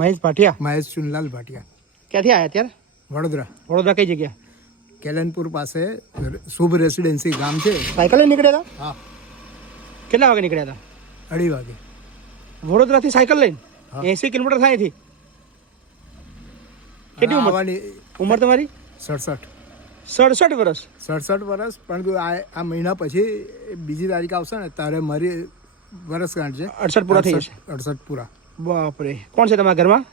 મહેશ ભાટિયા. મહેશ ચુનલાલ ભાટિયા. ક્યાંથી આવ્યા અત્યારે? વડોદરા. વડોદરા કઈ જગ્યા? કેલનપુર પાસે શુભ રેસિડેન્સી ગામ છે. સાયકલ લઈને નીકળ્યા હતા? હા. કેટલા વાગે નીકળ્યા હતા? 2:30 વાગે. વડોદરાથી સાયકલ લઈને 80 કિલોમીટર થાય અહીંથી. કેટલી ઉંમર તમારી? 67. 67 વર્ષ. 67 વર્ષ. પરંતુ આ મહિના પછી બીજી તારીખ આવશે ને ત્યારે મારી વર્ષગાંઠ છે. 68 પૂરા થઈ જશે. 68 પૂરા. બાપરે. કોણ છે તમારા ઘરમાં?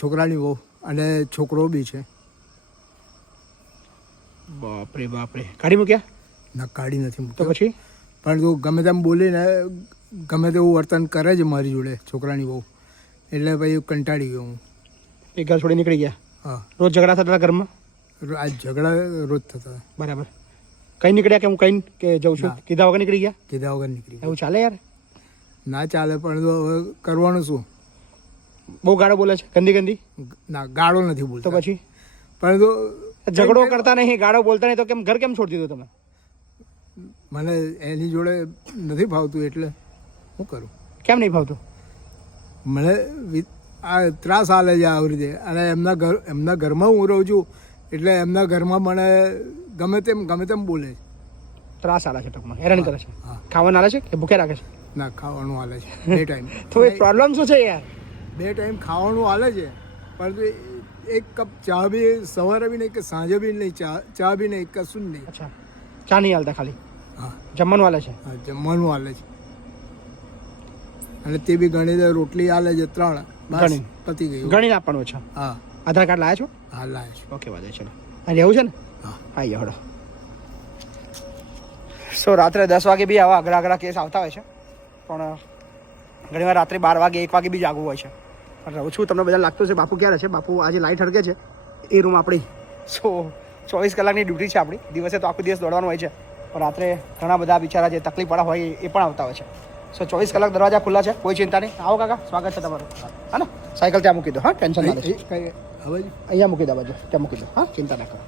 છોકરાની વહુ અને છોકરો બી છે. બાપરે બાપરે. કાઢી મૂક્યા? ના, કાઢી નથી તો મૂક્યો. પછી? પરંતુ ગમે તેમ બોલીને ગમે તેવું વર્તન કરે છે મારી જોડે છોકરાની વહુ. એટલે ભાઈ કંટાળી ગયો હું. એ ઘર છોડી નીકળી ગયા? હા. રોજ ઝઘડા થતા હતા ઘરમાં? આ ઝઘડા રોજ થતા. બરાબર. કઈ નીકળ્યા કે હું કઈ કે જઉં છું? કીધા વગર નીકળી ગયા? કીધા વગર નીકળી ગયા. એવું ચાલે યાર? ના ચાલે, પણ હવે કરવાનું શું? બહુ ગાળો બોલે છે? ગંદી ગંદી? ના, ગાળો નથી તો બોલતો. પછી પરંતુ ઝઘડો કરતા નહીં, ગાળો બોલતા નહીં તો કેમ ઘર કેમ છોડી દીધું તમે? મને એની જોડે નથી ભાવતું એટલે શું કરું? કેમ નહીં ભાવતું? મને આ ત્રાસ આલે છે આવી રીતે. અને એમના ઘરમાં હું રહું છું એટલે એમના ઘરમાં મને ગમે તેમ બોલે છે. ત્રાસ આલે છે ટૂંકમાં, હેરાન કરે છે. હા. ખાવાનું આલે છે કે ભૂખે રાખે છે? ના, ખાવાનું હાલે છે 2 ટાઈમ. તો એ પ્રોબ્લેમ શું છે યાર? 2 ટાઈમ ખાવાનું હાલે છે, પરંતુ 1 કપ ચા બી સવારે બી નહીં કે સાંજે બી નહીં, ચા બી નહીં, કશું જ નહીં. અચ્છા, ચા નહીં હાલતા, ખાલી હા, જમવાનું હાલે છે? હા, જમવાનું હાલે છે. અને તે બી ઘણી રોટલી હાલે છે 3. બસ પતી ગયું. ગણીને આપવાનું છે? હા. આધાર કાર્ડ લાયા છો? હા, લાવે છે. ઓકે, વાંધો ચલો. અહીં રહેવું છે ને? હા. આવીએ હળો. સો રાત્રે 10 વાગે બી આવા અઘરા કેસ આવતા હોય છે, પણ ઘણીવાર રાત્રે 12 વાગે 1 વાગે બી જાગવું હોય છે. પણ રહું છું, તમને બધા લાગતું છે બાપુ ક્યારે છે? બાપુ આજે લાઇટ હળગે છે એ રૂમ આપણી. સો 24 કલાકની ડ્યુટી છે આપણી. દિવસે તો આખો દિવસ દોડવાનું હોય છે, પણ રાત્રે ઘણા બધા બિચારા જે તકલીફ પડ્યા હોય એ પણ આવતા હોય છે. સો 24 કલાક દરવાજા ખુલ્લા છે, કોઈ ચિંતા નહીં. આવો કાકા, સ્વાગત છે તમારું. હા ને, સાયકલ ત્યાં મૂકી દો. હા, ટેન્શન ના લે. હવે અહીંયા મૂકી દો, બાજુ ત્યાં મૂકી દો. હા, ચિંતા ના કરો.